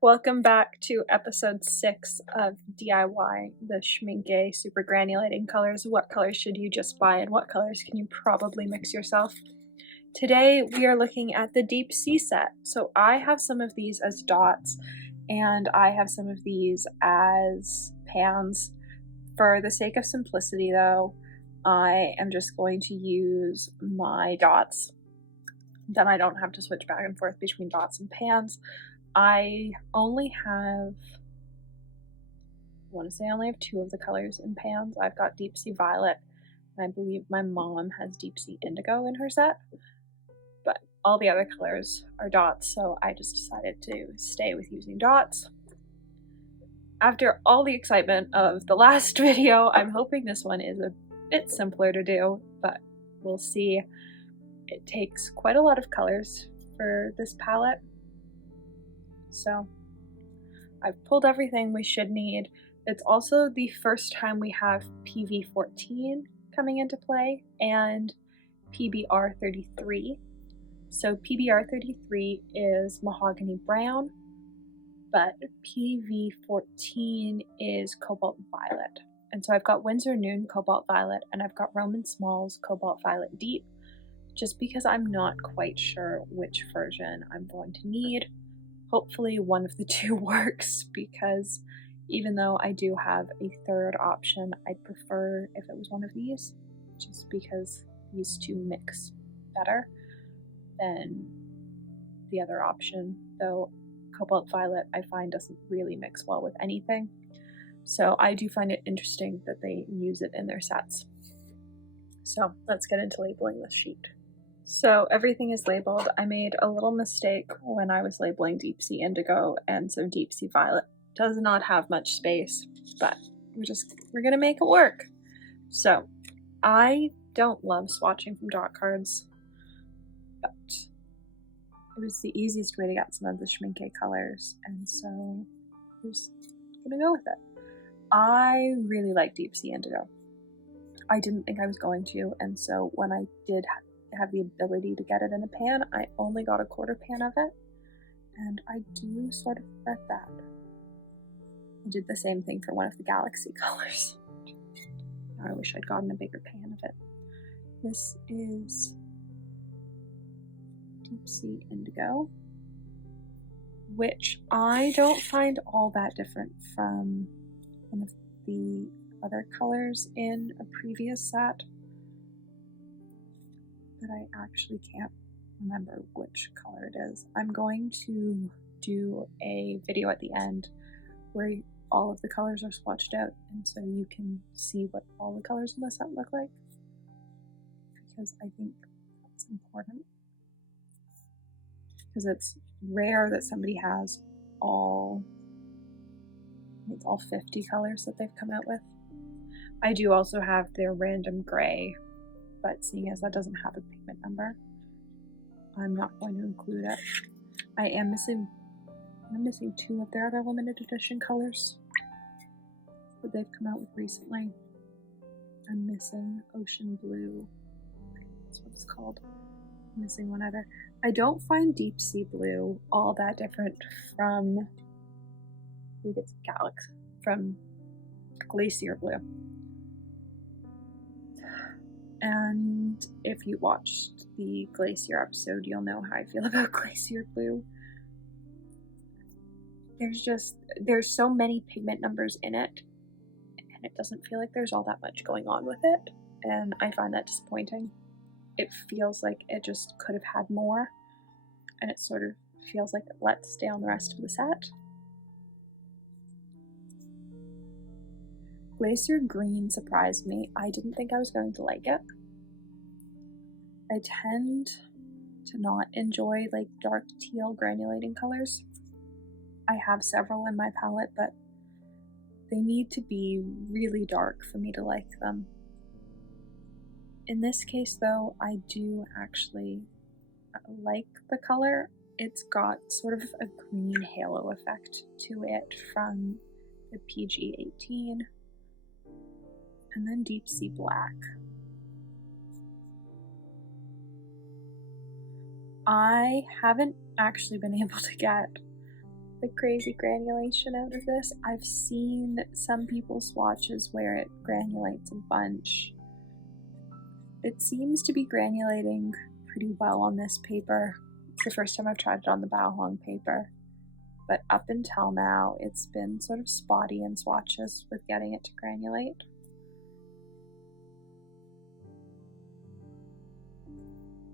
Welcome back to episode 6 of DIY, the Schmincke Super Granulating colors. What colors should you just buy and what colors can you probably mix yourself? Today we are looking at the Deep Sea set. So I have some of these as dots and I have some of these as pans. For the sake of simplicity though, I am just going to use my dots. Then I don't have to switch back and forth between dots and pans. I only have, I want to say I only have 2 of the colors in pans. I've got Deep Sea Violet, and I believe my mom has Deep Sea Indigo in her set. But all the other colors are dots, so I just decided to stay with using dots. After all the excitement of the last video, I'm hoping this one is a bit simpler to do, but we'll see. It takes quite a lot of colors for this palette. So I've pulled everything we should need. It's also the first time we have PV14 coming into play and PBR33. So PBR33 is Mahogany Brown, but PV14 is Cobalt Violet. And so I've got Winsor Noon Cobalt Violet and I've got Roman Smalls Cobalt Violet Deep, just because I'm not quite sure which version I'm going to need. Hopefully one of the 2 works, because even though I do have a third option, I'd prefer if it was one of these, just because these 2 mix better than the other option, though Cobalt Violet I find doesn't really mix well with anything. So I do find it interesting that they use it in their sets. So let's get into labeling this sheet. So everything is labeled. I made a little mistake when I was labeling Deep Sea Indigo, and so Deep Sea Violet does not have much space, but we're gonna make it work. So I don't love swatching from dot cards, but it was the easiest way to get some of the Schmincke colors, and so I'm just gonna go with it. I really like Deep Sea Indigo. I didn't think I was going to, and so when I did have the ability to get it in a pan, I only got a quarter pan of it, and I do sort of regret that. I did the same thing for one of the Galaxy colors. I wish I'd gotten a bigger pan of it. This is Deep Sea Indigo, which I don't find all that different from one of the other colors in a previous set, but I actually can't remember which color it is. I'm going to do a video at the end where all of the colors are swatched out, and so you can see what all the colors in the set look like, because I think that's important. Because it's rare that somebody has all 50 colors that they've come out with. I do also have their random gray, but seeing as that doesn't have a pigment number, I'm not going to include it. I'm missing 2 of their other limited edition colors that they've come out with recently. I'm missing Ocean Blue. That's what it's called. I'm missing one other. I don't find Deep Sea Blue all that different from, I think it's Galaxy, from Glacier Blue. And if you watched the Glacier episode, you'll know how I feel about Glacier Blue. There's so many pigment numbers in it, and it doesn't feel like there's all that much going on with it, and I find that disappointing. It feels like it just could have had more, and it sort of feels like it lets down the rest of the set. Glacier Green surprised me. I didn't think I was going to like it. I tend to not enjoy like dark teal granulating colors. I have several in my palette, but they need to be really dark for me to like them. In this case though, I do actually like the color. It's got sort of a green halo effect to it from the PG-18. And then Deep Sea Black. I haven't actually been able to get the crazy granulation out of this. I've seen some people's swatches where it granulates a bunch. It seems to be granulating pretty well on this paper. It's the first time I've tried it on the Bao paper, but up until now it's been sort of spotty in swatches with getting it to granulate.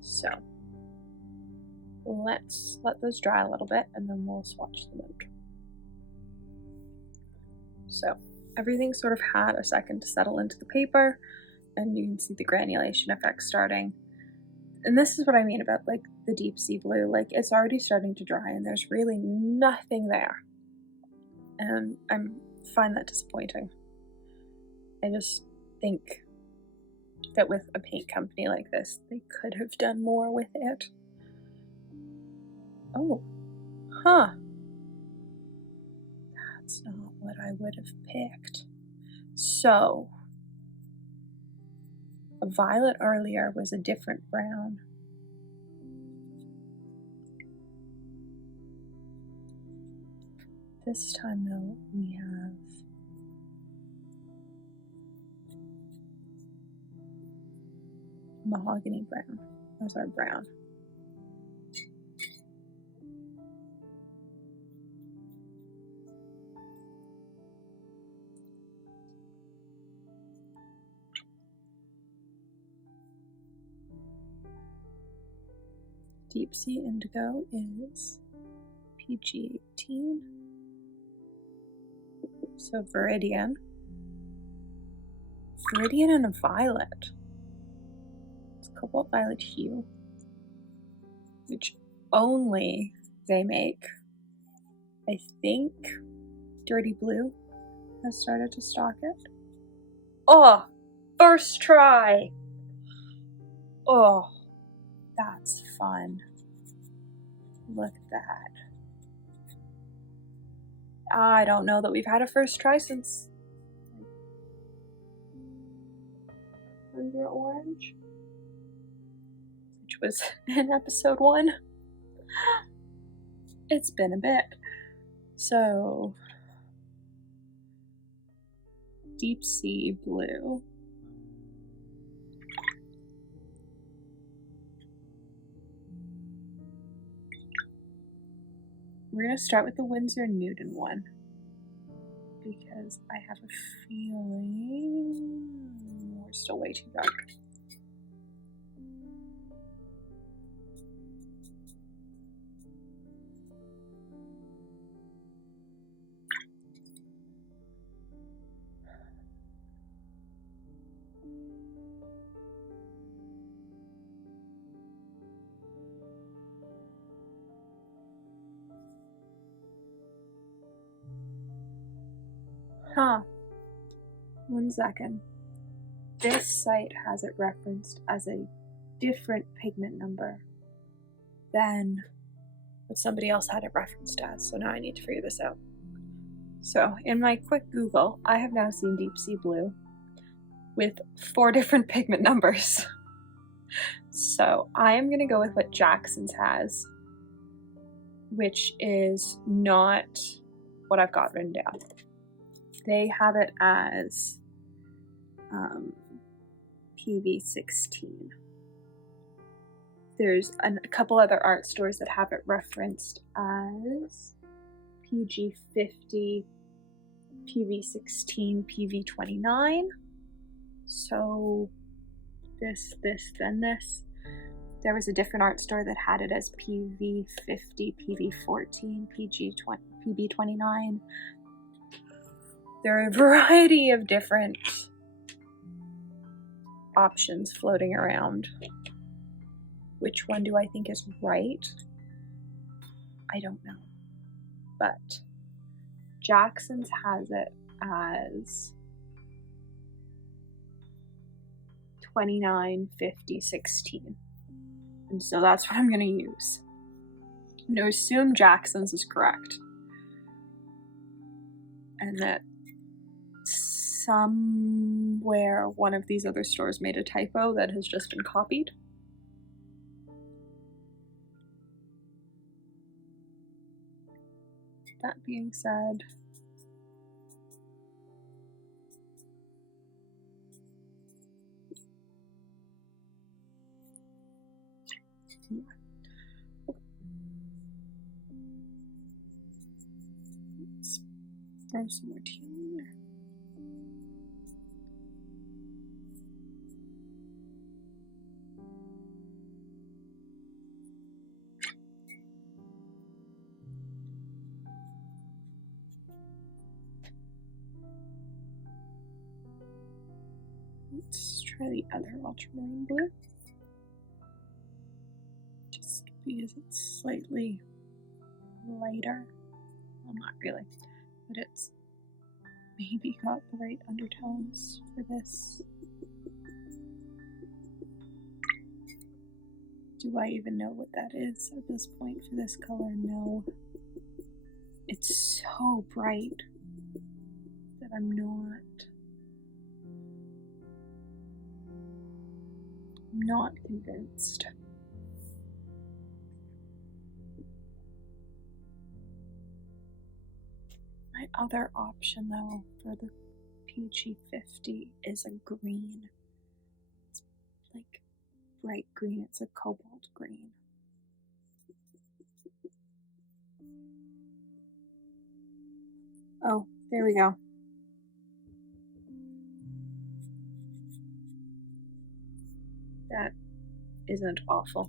So let's let those dry a little bit and then we'll swatch them out. So everything sort of had a second to settle into the paper, and you can see the granulation effect starting. And this is what I mean about like the deep sea blue. Like, it's already starting to dry and there's really nothing there. And I find that disappointing. I just think that with a paint company like this, they could have done more with it. Oh, huh. That's not what I would have picked. So, a violet earlier was a different brown. This time though, we have mahogany brown. That's our brown. Deep Sea Indigo is PG18. So Viridian. Viridian and a violet. It's Cobalt Violet hue, which only they make. I think Dirty Blue has started to stock it. Oh, first try. Oh, that's fun. Look at that. I don't know that we've had a first try since Under Orange, which was in episode 1. It's been a bit. So, Deep Sea Blue. We're going to start with the Winsor Nude one, because I have a feeling we're still way too dark. Huh. 1 second. This site has it referenced as a different pigment number than what somebody else had it referenced as, so now I need to figure this out. So, in my quick Google, I have now seen Deep Sea Blue with 4 different pigment numbers. So, I am going to go with what Jackson's has, which is not what I've got written down. They have it as PV16. There's a couple other art stores that have it referenced as PG50, PV16, PV29. So this, then this. There was a different art store that had it as PV50, PV14, PG20, PV29. There are a variety of different options floating around. Which one do I think is right? I don't know. But Jackson's has it as 29, 50, 16. And so that's what I'm going to use. I'm going to assume Jackson's is correct. And that somewhere one of these other stores made a typo that has just been copied. that being said, let's throw some more teal in there. Let's try the other ultramarine blue. Just because it's slightly lighter. Well, not really, but it's maybe got the right undertones for this. Do I even know what that is at this point for this color? No. It's so bright that I'm not convinced. My other option though for the Peachy 50 is a green. It's like bright green, it's a cobalt green. Oh, there we go. That isn't awful.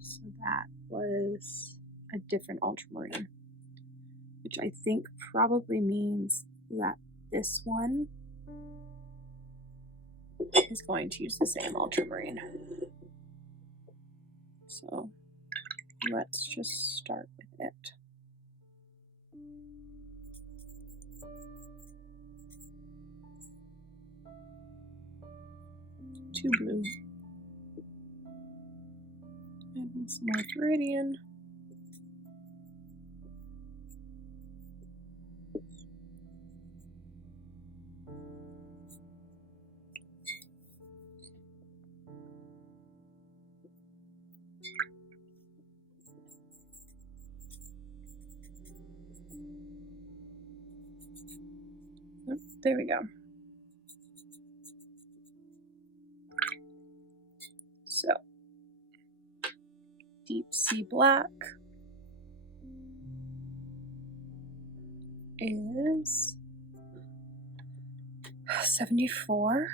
So that was a different ultramarine, which I think probably means that this one is going to use the same ultramarine. So let's just start with it. Two blue. And some more Viridian. Oh, there we go. So, deep sea black is 74.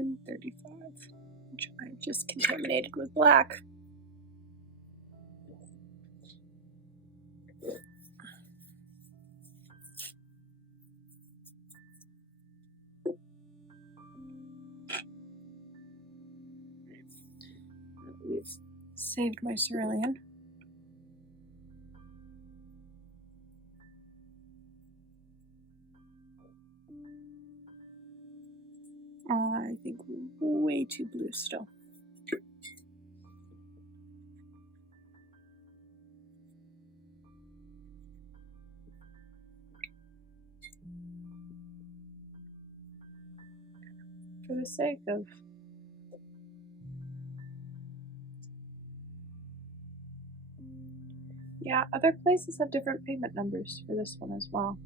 And 35, which I just contaminated with black. We've saved my cerulean. I think we're way too blue still. For the sake of yeah, other places have different payment numbers for this one as well.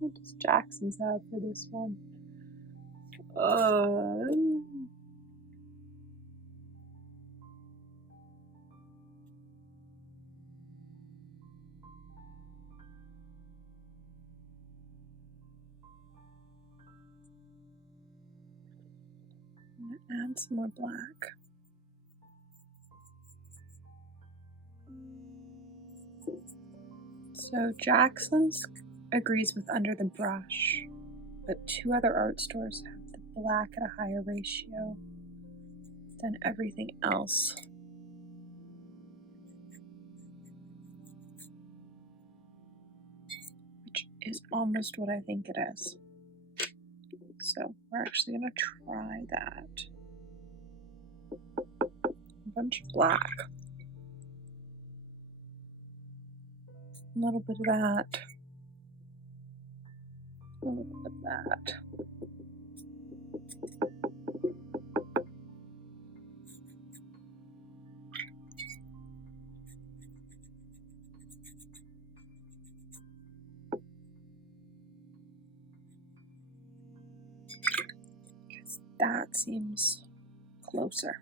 What does Jackson's have for this one? I'm gonna add some more black. So Jackson's agrees with under the brush, but two other art stores have the black at a higher ratio than everything else. Which is almost what I think it is. So we're actually going to try that. bunch of black. A little bit of that. A little bit of that. Because that seems closer.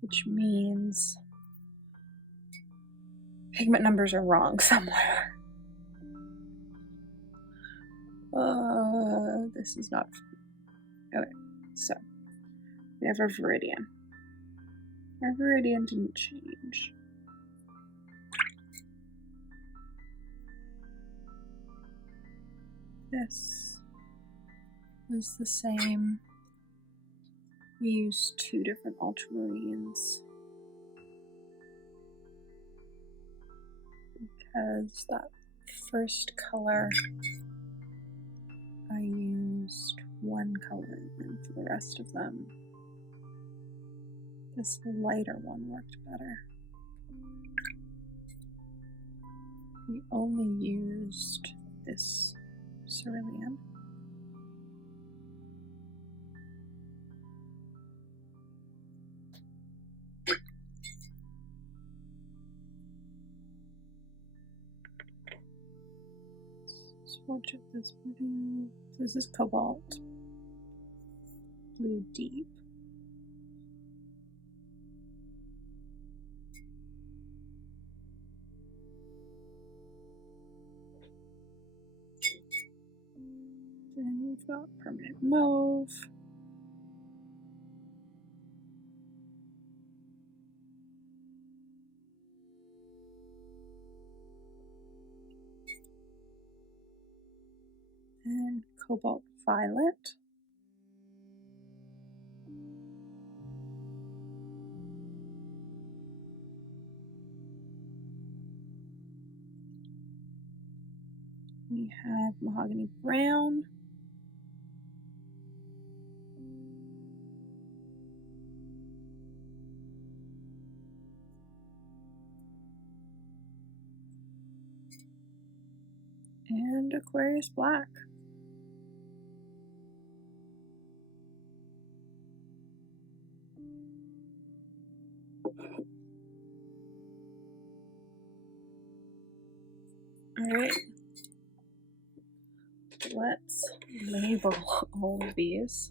Which means pigment numbers are wrong somewhere. This is not. Okay, so we have our Viridian. Our Viridian didn't change. This was the same. We used 2 different ultramarines because that first color I used 1 color, and for the rest of them this lighter one worked better. We only used this cerulean. Swatch of this blue. This is Cobalt. Blue Deep. Then we've got Permanent Mauve. And Cobalt Violet. We have Mahogany Brown. And Aquarius Black. Alright, let's label all of these.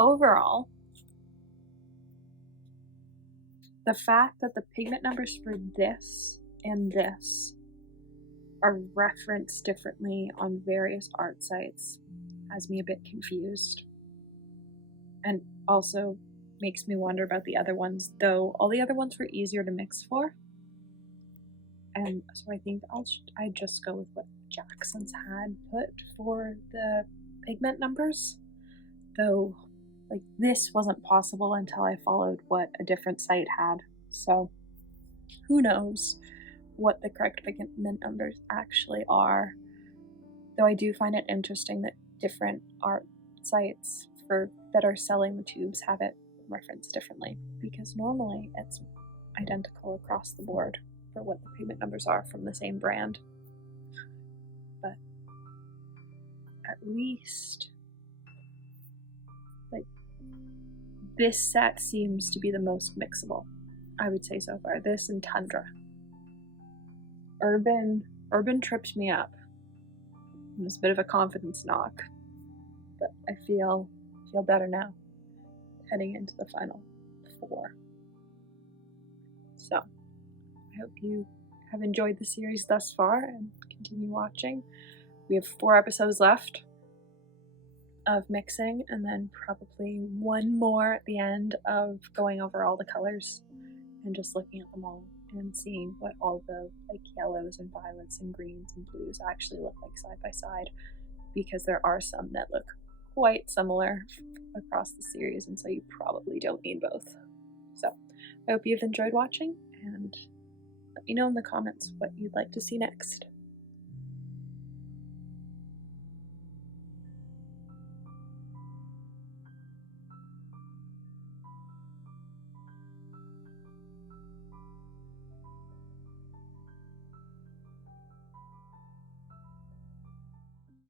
Overall, the fact that the pigment numbers for this and this are referenced differently on various art sites has me a bit confused. And also makes me wonder about the other ones, though all the other ones were easier to mix for. And so I think I just go with what Jackson's had put for the pigment numbers. Though, like, this wasn't possible until I followed what a different site had. So, who knows what the correct pigment numbers actually are. Though I do find it interesting that different art sites that are selling the tubes have it referenced differently, because normally it's identical across the board for what the pigment numbers are from the same brand. But at least, like, this set seems to be the most mixable, I would say so far. This and Tundra. Urban tripped me up. It was a bit of a confidence knock. but I feel better now heading into the final 4. So I hope you have enjoyed the series thus far and continue watching. We have 4 episodes left of mixing, and then probably 1 more at the end of going over all the colors and just looking at them all and seeing what all the like yellows and violets and greens and blues actually look like side by side, because there are some that look quite similar across the series, and so you probably don't need both. So I hope you've enjoyed watching, and let me know in the comments what you'd like to see next.